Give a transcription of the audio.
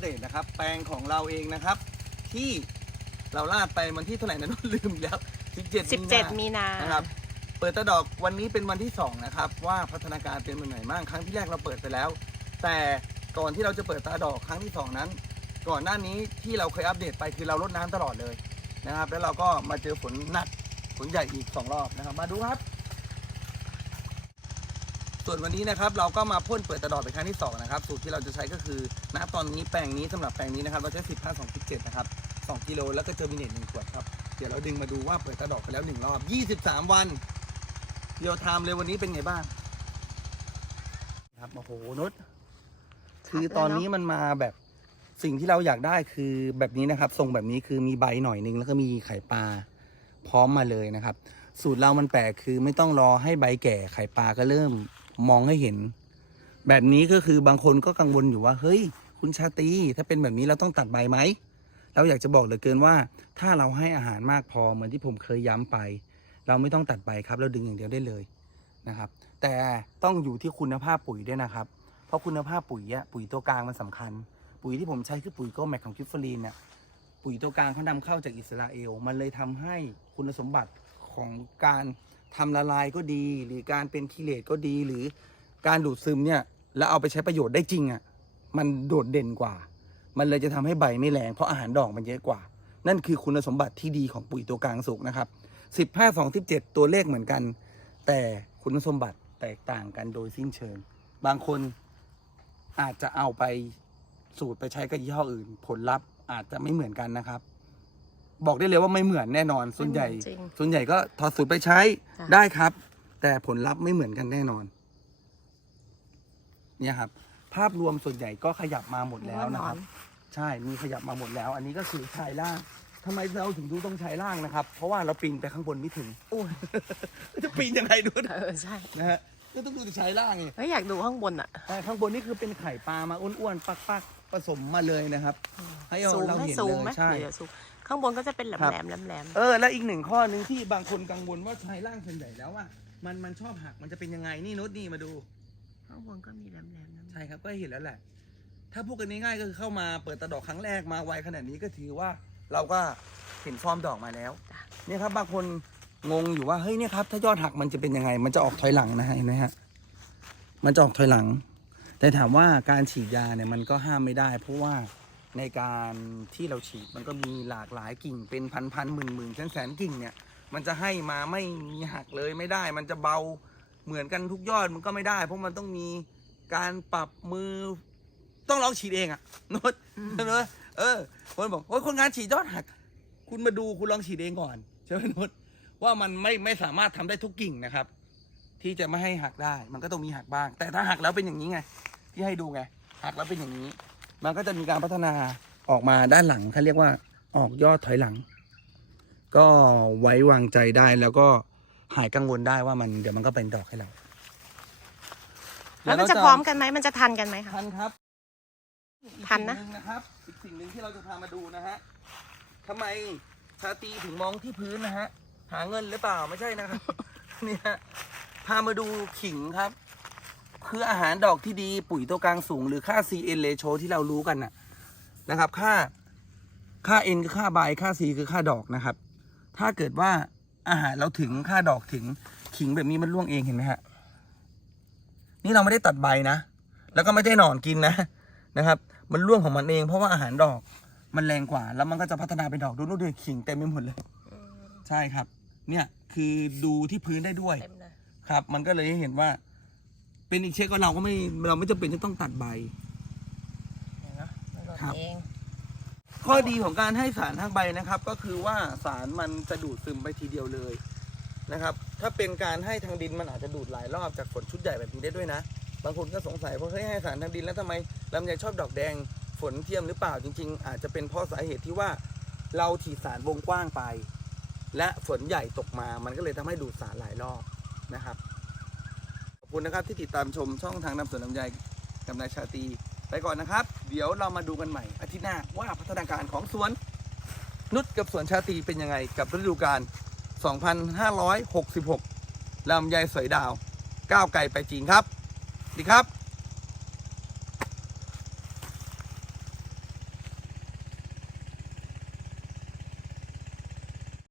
อัปเดตนะครับ แปลงของเราเองนะครับ ที่เราลาดไปวันที่เท่าไหร่นะนุ่นลืมแล้ว 17 17 มีนานะครับ เปิดตะดอกวันนี้เป็นวันที่สองนะครับ ว่าพัฒนาการเป็นยังไงบ้างครั้งที่แรกเราเปิดไปแล้ว แต่ก่อนที่เราจะเปิดตาดอกครั้งที่สองนั้น ก่อนหน้านี้ที่เราเคยอัปเดตไปคือเราลดน้ำตลอดเลยนะครับ แล้วเราก็มาเจอฝนหนักฝนใหญ่อีกสองรอบนะครับ มาดูครับ ส่วนวันนี้นะครับเราก็มาพ่นเปิดตะดอกเป็นครั้งที่สองนะครับสูตรที่เราจะใช้ก็คือณตอนนี้แปลงนี้สำหรับแปลงนี้นะครับเราใช้สิบห้าสองสิบเจ็ดนะครับสองกิโลแล้วก็เจอมิเนตหนึ่งขวดครับเดี๋ยวเราดึงมาดูว่าเปิดตะดอกไปแล้วหนึ่งรอบยี่สิบสามวันเดียวไทม์เลยวันนี้เป็นไงบ้างครับโอ้โหนุชคือตอนนี้มันมาแบบสิ่งที่เราอยากได้คือแบบนี้นะครับทรงแบบนี้คือมีใบหน่อยนึงแล้วก็มีไข่ปลาพร้อมมาเลยนะครับ สูตรเรามันแปลกคือไม่ต้องรอให้ใบแก่ไข่ปลาก็เริ่ม มองให้เห็น แบบนี้ก็คือบางคนก็กังวลอยู่ว่า เฮ้ย คุณชาตรีถ้าเป็นแบบนี้เราต้องตัดใบไหม เราอยากจะบอกเหลือเกินว่า ถ้าเราให้อาหารมากพอเหมือนที่ผมเคยย้ำไป เราไม่ต้องตัดใบครับ เราดึงอย่างเดียวได้เลยนะครับ แต่ต้องอยู่ที่คุณภาพปุ๋ยด้วยนะครับ เพราะคุณภาพปุ๋ยอะปุ๋ยตัวกลางมันสำคัญ ปุ๋ยที่ผมใช้คือปุ๋ยโกแมกของกิฟฟรีนเนี่ยปุ๋ยตัวกลางเขานำเข้าจากอิสราเอล มันเลยทำให้คุณสมบัติของการ ทำละลายก็ดี หรือการเป็นคีเลตก็ดี หรือการดูดซึมเนี่ยแล้วเอาไปใช้ประโยชน์ได้จริงอะ่ะมันโดดเด่นกว่า มันเลยจะทำให้ใบไม่แรงเพราะอาหารดอกมันเยอะกว่า นั่นคือคุณสมบัติที่ดีของปุ๋ยตัวกลางสุกนะครับสิบห้าสองสิบเจ็ดตัวเลขเหมือนกัน แต่คุณสมบัติแตกต่างกันโดยสิ้นเชิง บางคนอาจจะเอาไปสูตรไปใช้กับยี่ห้ออื่น ผลลัพธ์อาจจะไม่เหมือนกันนะครับ บอกได้เลยว่าไม่เหมือนแน่นอนส่วนใหญ่จริงส่วนใหญ่ก็ถอดสูตรไปใช้จ้ะ ได้ครับ แต่ผลลัพธ์ไม่เหมือนกันแน่นอน เนี่ยครับ ภาพรวมส่วนใหญ่ก็ขยับมาหมดแล้วนะครับ ใช่ มีขยับมาหมดแล้ว อันนี้ก็คือชายล่างทำไมเราถึงดูตรงชายล่างนะครับ เพราะว่าเราปีนไปข้างบนไม่ถึง โอ้ย จะปีนยังไงดูนะเออใช่นะฮะ ก็ต้องดูแต่ชายล่างไง เฮ้ยอยากดูข้างบนอะ แต่ข้างบนนี่คือเป็นไข่ปลามาอ้วนๆ ปักๆ ผสมมาเลยนะครับ ให้เราซูมเราให้เห็นซูเลมไหมยใช่ เดี๋ยวซูม ข้างบนก็จะเป็นแหลมครับแหลมแหลมแหลมเออและอีกหนึ่งข้อหนึ่งที่บางคนกังวลว่าชายล่างส่วนใหญ่แล้วว่ามันมันชอบหักมันจะเป็นยังไงนี่นุชนี่มาดู ข้างบนก็มีแหลมแหลมแหลมใช่ครับก็เห็นแล้วแหละ ถ้าพูดกันง่ายๆก็คือเข้ามาเปิดตะดอกครั้งแรกมาไวขนาดนี้ก็ถือว่าเราก็เห็นฟอร์มดอกมาแล้วเนี่ยครับบางคนงงอยู่ว่าเฮ้ยเนี่ยครับถ้ายอดหักมันจะเป็นยังไง มันจะออกถอยหลังนะฮะเห็นไหมฮะมันจะออกถอยหลัง แต่ถามว่าการฉีดยาเนี่ยมันก็ห้ามไม่ได้ เพราะว่า ในการที่เราฉีดมันก็มีหลากหลายกิ่งเป็นพันพันหมื่นหมื่นแสนแสนกิ่งเนี่ย มันจะให้มาไม่มีหักเลยไม่ได้ มันจะเบาเหมือนกันทุกยอดมันก็ไม่ได้ เพราะมันต้องมีการปรับมือต้องลองฉีดเองอะน้ตใช่ไหมเออคนบอกว่าคนงานฉีดยอดหัก คุณมาดูคุณลองฉีดเองก่อนใช่ไหมน้ตว่ามันไม่ไม่สามารถทำได้ทุกกิ่งนะครับ ที่จะไม่ให้หักได้ มันก็ต้องมีหักบ้าง แต่ถ้าหักแล้วเป็นอย่างนี้ไง ที่ให้ดูไงหักแล้วเป็นอย่างนี้ มันก็จะมีการพัฒนาออกมาด้านหลังเขาเรียกว่าออกยอดถอยหลัง ก็ไว้วางใจได้แล้วก็หายกังวลได้ว่ามันเดี๋ยวมันก็เป็นดอกให้เราแล้วมันจะพร้อมกันไหมมันจะทันกันไหมคะทันครับทันนะอีกสิ่งหงนะครับอีกสิ่งหนึ่งที่เราจะพามาดูนะฮะทำไมชาตรีถึงมองที่พื้นนะฮะหาเงินหรือเปล่าไม่ใช่นะครับเนี่ยพามาดูขิงครับ คืออาหารดอกที่ดีปุ๋ยตัวกลางสูง หรือค่า CN ratio ที่เรารู้กันน่ะนะครับ ค่าค่า N คือค่าใบค่า C คือค่าดอกนะครับ ถ้าเกิดว่าอาหารเราถึงค่าดอกถึงขิงแบบนี้มันร่วงเองเห็นไหมฮะนี่เราไม่ได้ตัดใบนะ แล้วก็ไม่ได้หนอนกินนะนะครับ มันร่วงของมันเองเพราะว่าอาหารดอกมันแรงกว่า แล้วมันก็จะพัฒนาเป็นดอกดูนู่นดูขิงเต็มไปหมดเลยใช่ครับ เนี่ยคือดูที่พื้นได้ด้วยเต็มเลยครับ มันก็เลยให้เห็นว่า เป็นอีกเช็คว่าเราก็ไม่เราไม่จำเป็นจะต้องตัดใบเห็นไหมมันหล่นครับ เองข้อดีของการให้สารทางใบนะครับ ก็คือว่าสารมันจะดูดซึมไปทีเดียวเลยนะครับ ถ้าเป็นการให้ทางดินมันอาจจะดูดหลายรอบจากฝนชุดใหญ่แบบนี้ได้ด้วยนะ บางคนก็สงสัยว่าเฮ้ยให้สารทางดินแล้วทำไมลำไยชอบดอกแดงฝนเทียมหรือเปล่าจริง ๆ อาจจะเป็นเพราะสาเหตุที่ว่าเราฉีดสารวงกว้างไป และฝนใหญ่ตกมามันก็เลยทำให้ดูดสารหลายรอบนะครับขอบ คุณนะครับที่ติดตามชมช่องทางนำสวนลำไยกับนายชาตรีไปก่อนนะครับ เดี๋ยวเรามาดูกันใหม่อาทิตย์หน้าว่าพัฒนาการของสวนนุชกับสวนชาตรีเป็นยังไงกับฤดูกาล 2566 ลำไยสวยดาว ก้าวไกลไปจีนครับ ดีครับ